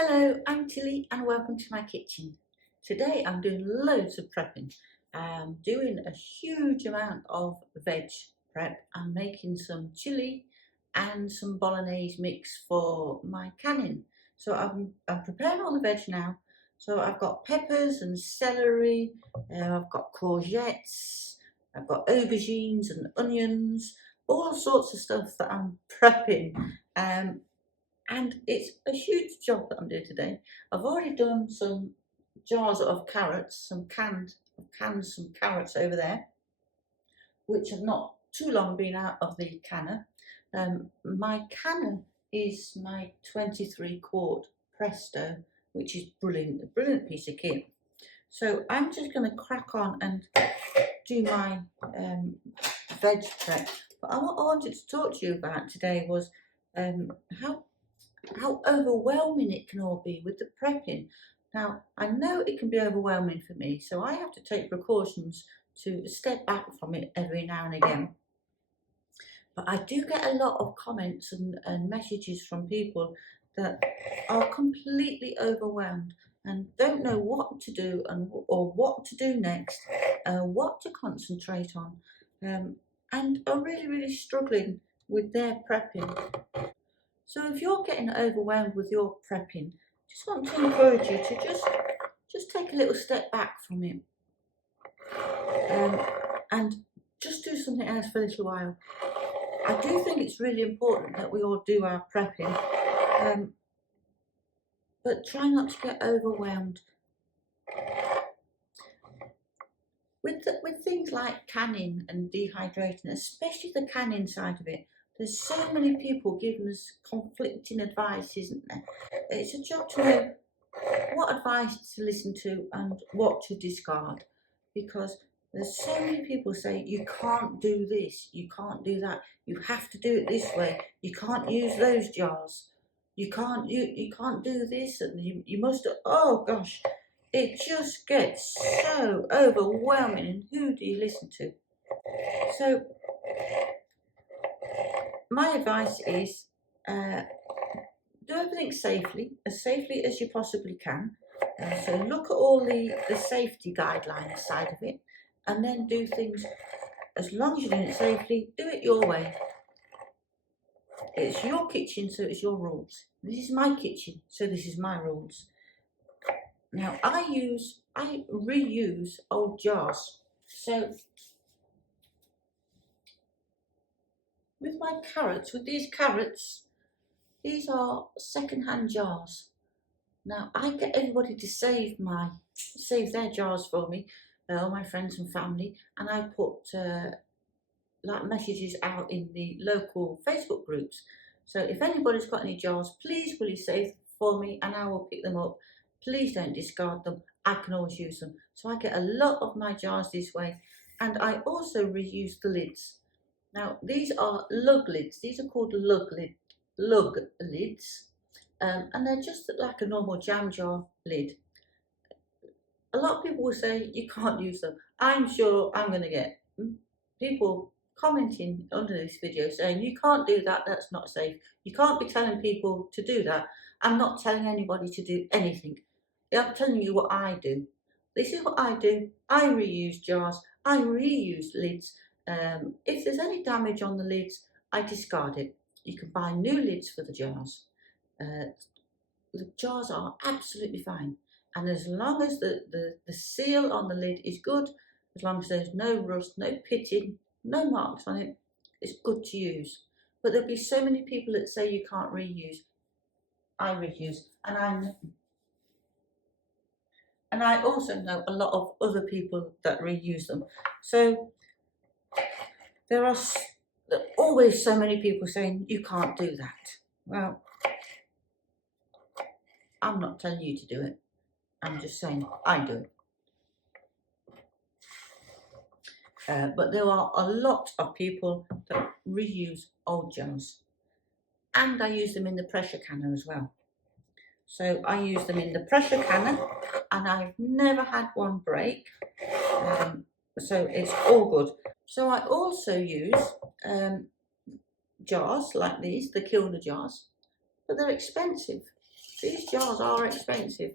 Hello, I'm Tilly and welcome to my kitchen. Today I'm doing loads of prepping. I'm doing a huge amount of veg prep. I'm making some chili and some bolognese mix for my canning. So I'm preparing all the veg now. So I've got peppers and celery, I've got courgettes, I've got aubergines and onions, all sorts of stuff that I'm prepping. And it's a huge job that I'm doing today. I've already done some jars of carrots, some carrots over there, which have not too long been out of the canner. My canner is my 23 quart Presto, which is brilliant, a brilliant piece of kit. So I'm just going to crack on and do my veg prep. But what I wanted to talk to you about today was how overwhelming it can all be with the prepping. Now, I know it can be overwhelming for me, so I have to take precautions to step back from it every now and again. But I do get a lot of comments and messages from people that are completely overwhelmed and don't know what to do or what to do next, what to concentrate on, and are really struggling with their prepping. So if you're getting overwhelmed with your prepping, just want to encourage you to just take a little step back from it, and just do something else for a little while. I do think it's really important that we all do our prepping, but try not to get overwhelmed. With things like canning and dehydrating, especially the canning side of it, there's so many people giving us conflicting advice, isn't there? It's a job to know what advice to listen to and what to discard, because there's so many people say you can't do this, you can't do that, you have to do it this way, you can't use those jars, you can't do this, and you must. Oh gosh, it just gets so overwhelming, and who do you listen to? So my advice is do everything safely as you possibly can. So look at all the safety guidelines side of it, and then do things, as long as you're doing it safely, do it your way. It's your kitchen, so it's your rules. This is my kitchen, so this is my rules. Now I reuse old jars. So with my carrots, these are second-hand jars. Now I get everybody to save their jars for me, all my friends and family, and I put like messages out in the local Facebook groups. So if anybody's got any jars, please will you save for me and I will pick them up. Please don't discard them. I can always use them. So I get a lot of my jars this way, and I also reuse the lids. Now these are lug lids. These are called lug lids. And they're just like a normal jam jar lid. A lot of people will say you can't use them. I'm sure I'm going to get people commenting under this video saying you can't do that, that's not safe. You can't be telling people to do that. I'm not telling anybody to do anything. I'm telling you what I do. This is what I do. I reuse jars. I reuse lids. If there's any damage on the lids, I discard it. You can buy new lids for the jars. The jars are absolutely fine, and as long as the seal on the lid is good, as long as there's no rust, no pitting, no marks on it, it's good to use. But there'll be so many people that say you can't reuse. I reuse, and I also know a lot of other people that reuse them. So there are always so many people saying you can't do that. Well, I'm not telling you to do it. I'm just saying I do it. But there are a lot of people that reuse old jars, and I use them in the pressure canner as well. So I use them in the pressure canner, and I've never had one break, so it's all good. So I also use jars like these, the Kilner jars, but they're expensive. these jars are expensive.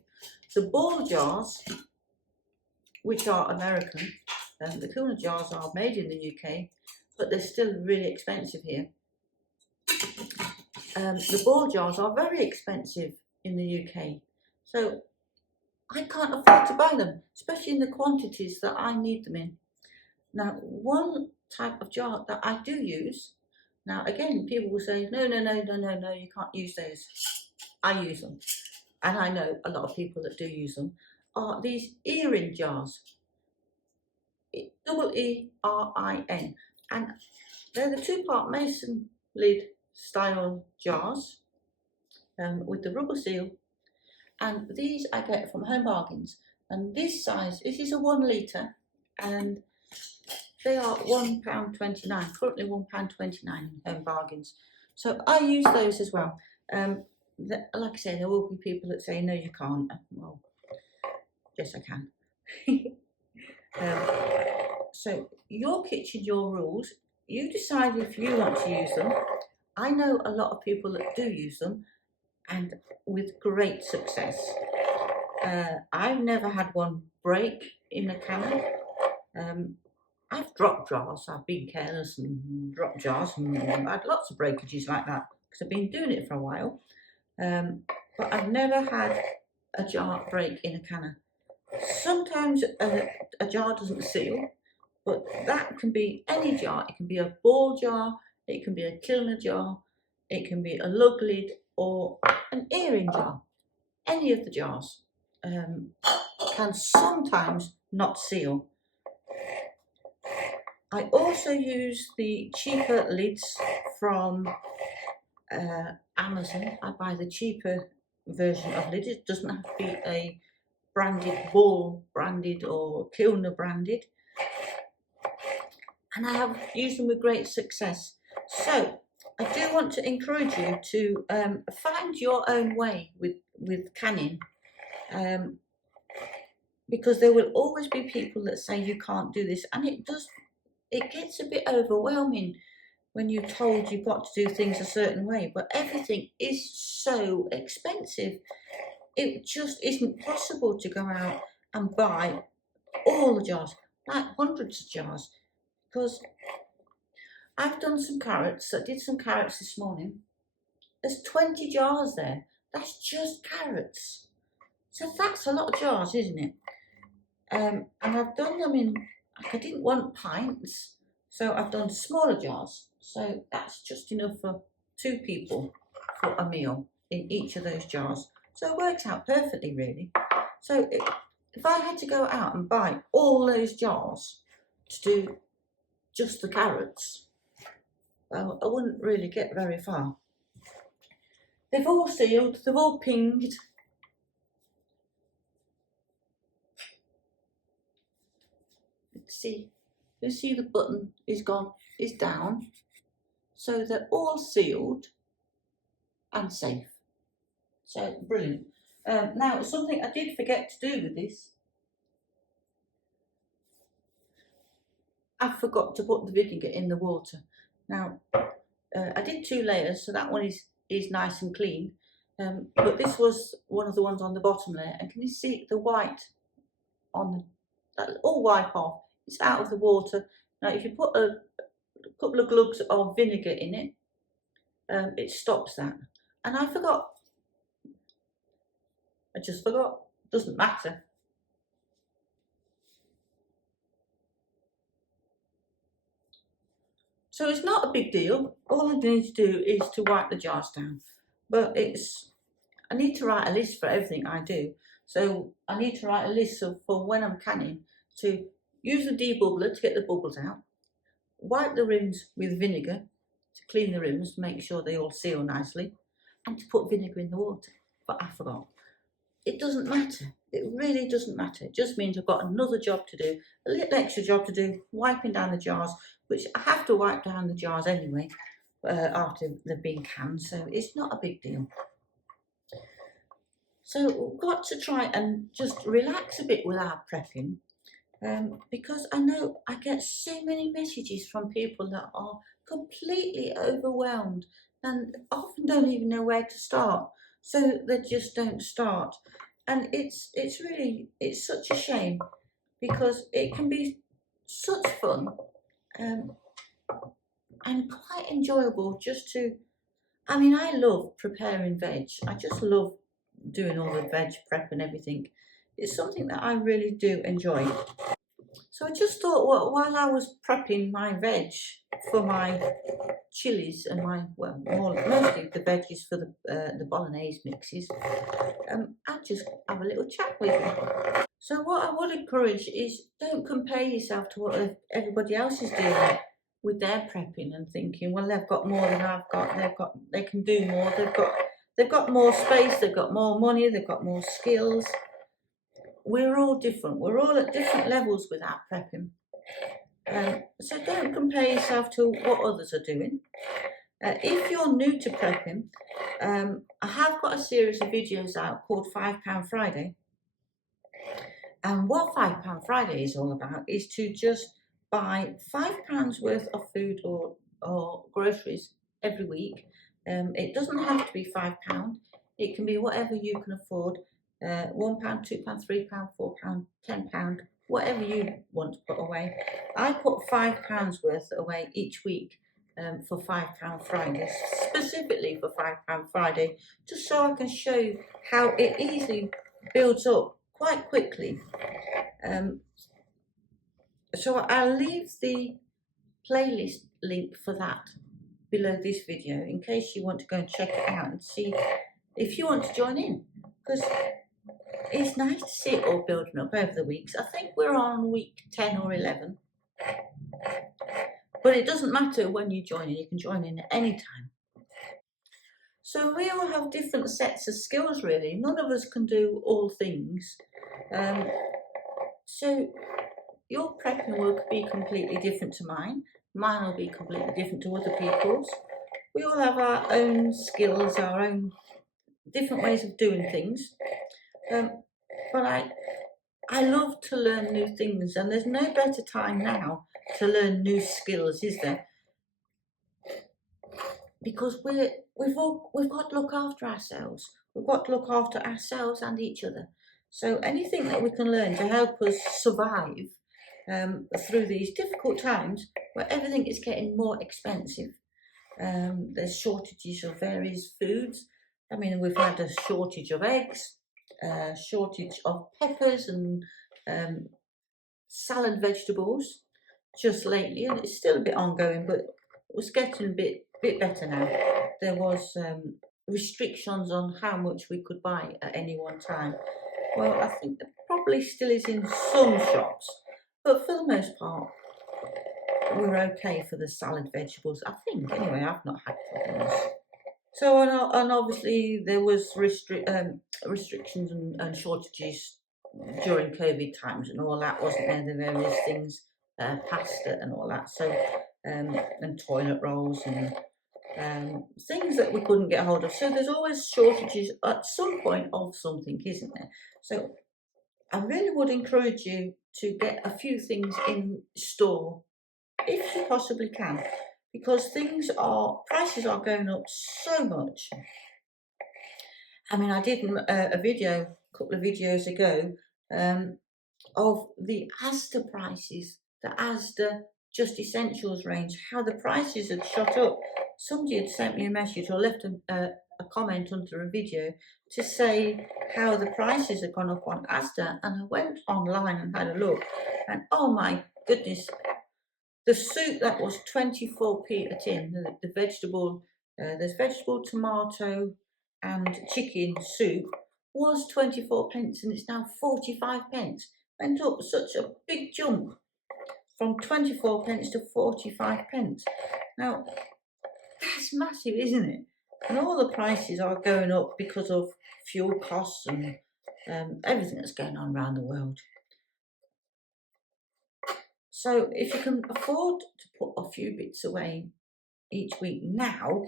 The ball jars, which are American, the Kuna jars are made in the UK, but they're still really expensive here. The ball jars are very expensive in the UK, so I can't afford to buy them, especially in the quantities that I need them in. Now, one type of jar that I do use, now again, people will say, no, you can't use those. I use them, and I know a lot of people that do use them, are these earring jars. ERIN, and they're the two-part mason lid style jars with the rubber seal, and these I get from Home Bargains, and this is a 1 litre, and they are £1.29, currently £1.29 in Home Bargains, so I use those as well. Like I say, there will be people that say no, you can't. Well, yes I can. So your kitchen, your rules, you decide if you want to use them. I know a lot of people that do use them, and with great success. I've never had one break in a cannon. I've dropped jars, I've been careless and dropped jars, and I've had lots of breakages like that because I've been doing it for a while. But I've never had a jar break in a cannon. Sometimes a jar doesn't seal, but that can be any jar. It can be a ball jar, it can be a Kilner jar, it can be a lug lid or an earring jar. Any of the jars can sometimes not seal. I also use the cheaper lids from Amazon. I buy the cheaper version of lid. It doesn't have to be a branded, Ball branded or Kilner branded, and I have used them with great success. So I do want to encourage you to find your own way with canning, because there will always be people that say you can't do this, and it gets a bit overwhelming when you're told you've got to do things a certain way, but everything is so expensive. It just isn't possible to go out and buy all the jars, like hundreds of jars, because I've done some carrots. I did some carrots this morning. There's 20 jars there. That's just carrots. So that's a lot of jars, isn't it? And I've done them in, like, I didn't want pints, so I've done smaller jars. So that's just enough for 2 people for a meal in each of those jars. So it works out perfectly, really. So if I had to go out and buy all those jars to do just the carrots, well, I wouldn't really get very far. They've all sealed, they've all pinged. You see the button is down, so they're all sealed and safe. So brilliant. Now, something I did forget to do with this, I forgot to put the vinegar in the water. Now, I did 2 layers, so that one is nice and clean. But this was one of the ones on the bottom layer, and can you see the white on that? All wipe off. It's out of the water. Now, if you put a couple of glugs of vinegar in it, it stops that. And I forgot. I just forgot. Doesn't matter. So it's not a big deal. All I need to do is to wipe the jars down. But I need to write a list for everything I do. So I need to write a list for when I'm canning, to use the debubbler to get the bubbles out, wipe the rims with vinegar to clean the rims, make sure they all seal nicely, and to put vinegar in the water. But I forgot. It doesn't matter. It really doesn't matter. It just means I've got another job to do, a little extra job to do, wiping down the jars, which I have to wipe down the jars anyway after they've been canned, so it's not a big deal. So we've got to try and just relax a bit with our prepping, because I know I get so many messages from people that are completely overwhelmed and often don't even know where to start. so they just don't start. And it's really, it's such a shame, because it can be such fun, um, and quite enjoyable just to, I mean, I love preparing veg. I just love doing all the veg prep and everything. It's something that I really do enjoy. So I just thought, well, while I was prepping my veg for my chilies and my, well, mostly the veggies for the bolognese mixes, I'd just have a little chat with you. So what I would encourage is, don't compare yourself to what everybody else is doing with their prepping and thinking, well, they've got more than I've got. They can do more. They've got more space. They've got more money. They've got more skills. We're all different. We're all at different levels with our prepping. So don't compare yourself to what others are doing. If you're new to prepping, I have got a series of videos out called £5 Friday. And what £5 Friday is all about is to just buy £5 worth of food or groceries every week. It doesn't have to be £5. It can be whatever you can afford. £1, £2, £3, £4, £10, whatever you want to put away. I put £5 worth away each week for £5 Friday, specifically for £5 Friday, just so I can show you how it easily builds up quite quickly. So I'll leave the playlist link for that below this video in case you want to go and check it out and see if you want to join in, because it's nice to see it all building up over the weeks. I think we're on week 10 or 11, but it doesn't matter when you join in. You can join in at any time. So we all have different sets of skills, really. None of us can do all things. So your prepping will be completely different to mine. Mine will be completely different to other people's. We all have our own skills, our own different ways of doing things. But I love to learn new things, and there's no better time now to learn new skills, is there? Because we've got to look after ourselves. We've got to look after ourselves and each other. So anything that we can learn to help us survive through these difficult times where everything is getting more expensive. There's shortages of various foods. I mean, we've had a shortage of eggs, shortage of peppers and salad vegetables just lately, and it's still a bit ongoing, but it was getting a bit better now. There was restrictions on how much we could buy at any one time. Well, I think there probably still is in some shops, but for the most part, we're okay for the salad vegetables. I think, anyway, I've not had problems. So, and obviously there was restrictions and shortages during COVID times and all that, wasn't there? The various things, pasta and all that. So, and toilet rolls and things that we couldn't get hold of. So there's always shortages at some point of something, isn't there? So I really would encourage you to get a few things in store if you possibly can, because prices are going up so much. I mean, I did a video a couple of videos ago of the Asda prices, the Asda Just Essentials range, how the prices had shot up. Somebody had sent me a message or left a comment under a video to say how the prices had gone up on Asda, and I went online and had a look, and oh my goodness, the soup that was 24p a tin, the vegetable, there's vegetable, tomato and chicken soup, was 24 pence, and it's now 45 pence. Went up such a big jump from 24 pence to 45 pence. Now, that's massive, isn't it? And all the prices are going up because of fuel costs and everything that's going on around the world. So if you can afford to put a few bits away each week now,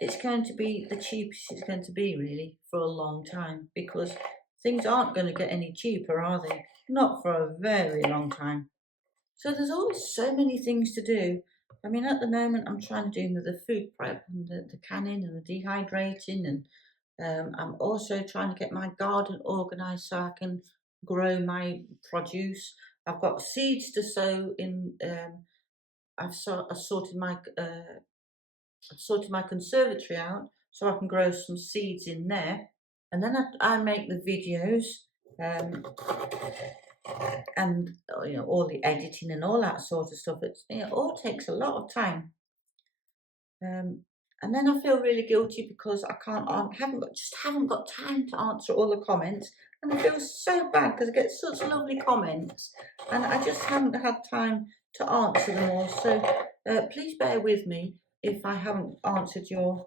it's going to be the cheapest it's going to be, really, for a long time, because things aren't going to get any cheaper, are they? Not for a very long time. So there's always so many things to do. I mean, at the moment, I'm trying to do the food prep and the canning and the dehydrating and I'm also trying to get my garden organised so I can grow my produce. I've got seeds to sow in. I've sorted my conservatory out so I can grow some seeds in there, and then I make the videos, um, and all the editing and all that sort of stuff. It all takes a lot of time. Um, and then I feel really guilty because haven't got time to answer all the comments, and I feel so bad because I get such lovely comments, and I just haven't had time to answer them all. So please bear with me if I haven't answered your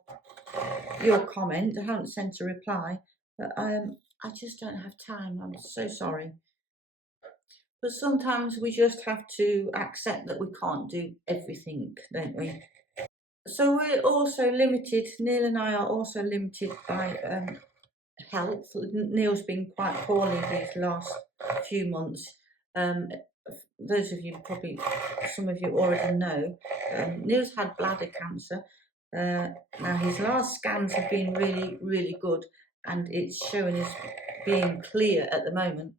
comment. I haven't sent a reply, but I just don't have time. I'm so sorry. But sometimes we just have to accept that we can't do everything, don't we? So we're also limited, Neil and I are also limited by health. Neil's been quite poorly these last few months. Um, those of you, probably some of you already know, Neil's had bladder cancer. Now his last scans have been really, really good, and it's showing us being clear at the moment.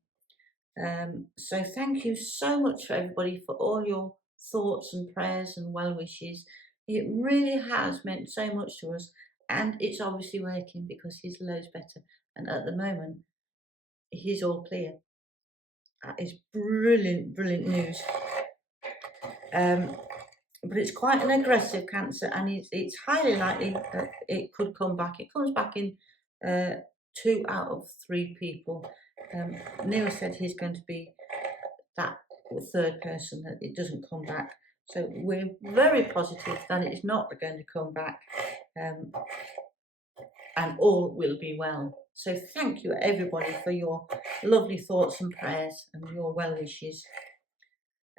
So thank you so much for everybody for all your thoughts and prayers and well wishes. It really has meant so much to us, and it's obviously working because he's loads better. And at the moment, he's all clear. That is brilliant, brilliant news. But it's quite an aggressive cancer, and it's highly likely that it could come back. It comes back in 2 out of 3 people. Neil said he's going to be that third person that it doesn't come back. So we're very positive that it's not going to come back, and all will be well. So thank you everybody for your lovely thoughts and prayers and your well wishes.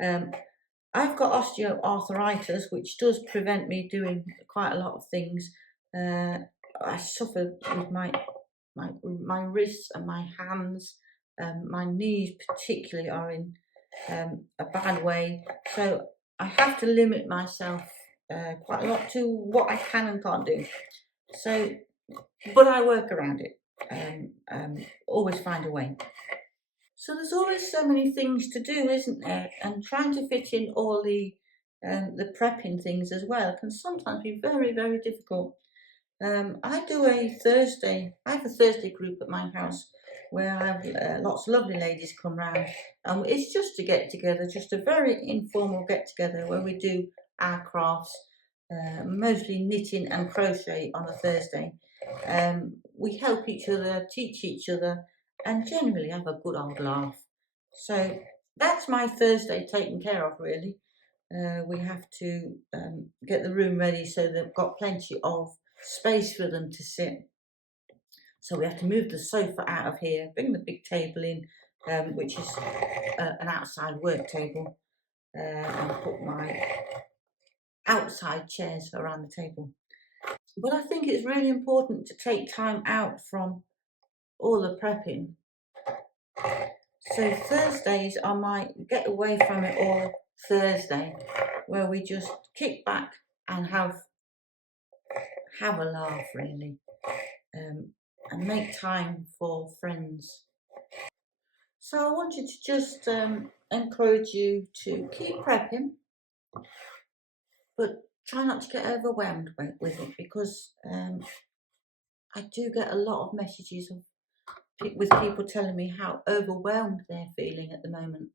I've got osteoarthritis, which does prevent me doing quite a lot of things. I suffer with my wrists and my hands. My knees particularly are in a bad way. So I have to limit myself quite a lot to what I can and can't do. So, but I work around it. Always find a way. So there's always so many things to do, isn't there? And trying to fit in all the prepping things as well can sometimes be very, very difficult. I have a Thursday group at my house where I have lots of lovely ladies come round. It's just to get together, just a very informal get together where we do our crafts, mostly knitting and crochet on a Thursday. We help each other, teach each other, and generally have a good old laugh. So that's my Thursday taken care of, really. We have to get the room ready so they've got plenty of space for them to sit. So we have to move the sofa out of here, bring the big table in, which is an outside work table, and put my outside chairs around the table. But I think it's really important to take time out from all the prepping. So Thursdays are my get away from it all Thursday, where we just kick back and have a laugh, really, and make time for friends. So I wanted to just encourage you to keep prepping, but try not to get overwhelmed with it, because I do get a lot of messages with people telling me how overwhelmed they're feeling at the moment.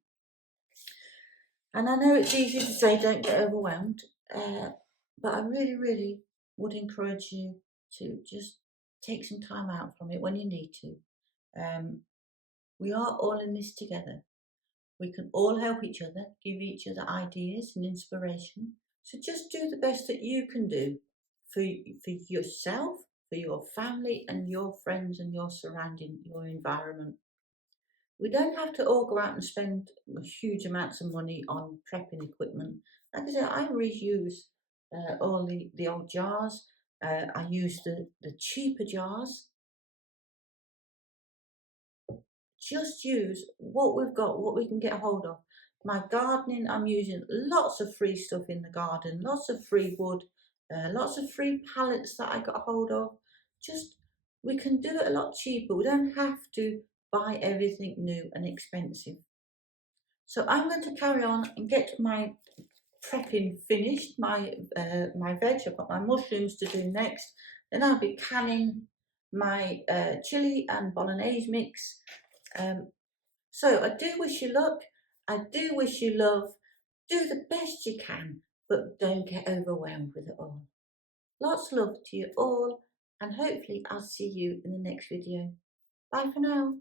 And I know it's easy to say don't get overwhelmed, but I really, really would encourage you to just take some time out from it when you need to. We are all in this together. We can all help each other, give each other ideas and inspiration. So just do the best that you can do for yourself, for your family and your friends and your surrounding, your environment. We don't have to all go out and spend huge amounts of money on prepping equipment. Like I said, I reuse all the old jars. I use the cheaper jars. Just use what we've got, what we can get hold of. My gardening, I'm using lots of free stuff in the garden, lots of free wood, lots of free pallets that I got hold of. Just We can do it a lot cheaper. We don't have to buy everything new and expensive. So I'm going to carry on and get my prepping finished, my veg. I've got my mushrooms to do next. Then I'll be canning my chili and bolognese mix. So I do wish you luck. I do wish you love. Do the best you can, but don't get overwhelmed with it all. Lots of love to you all, and hopefully I'll see you in the next video. Bye for now.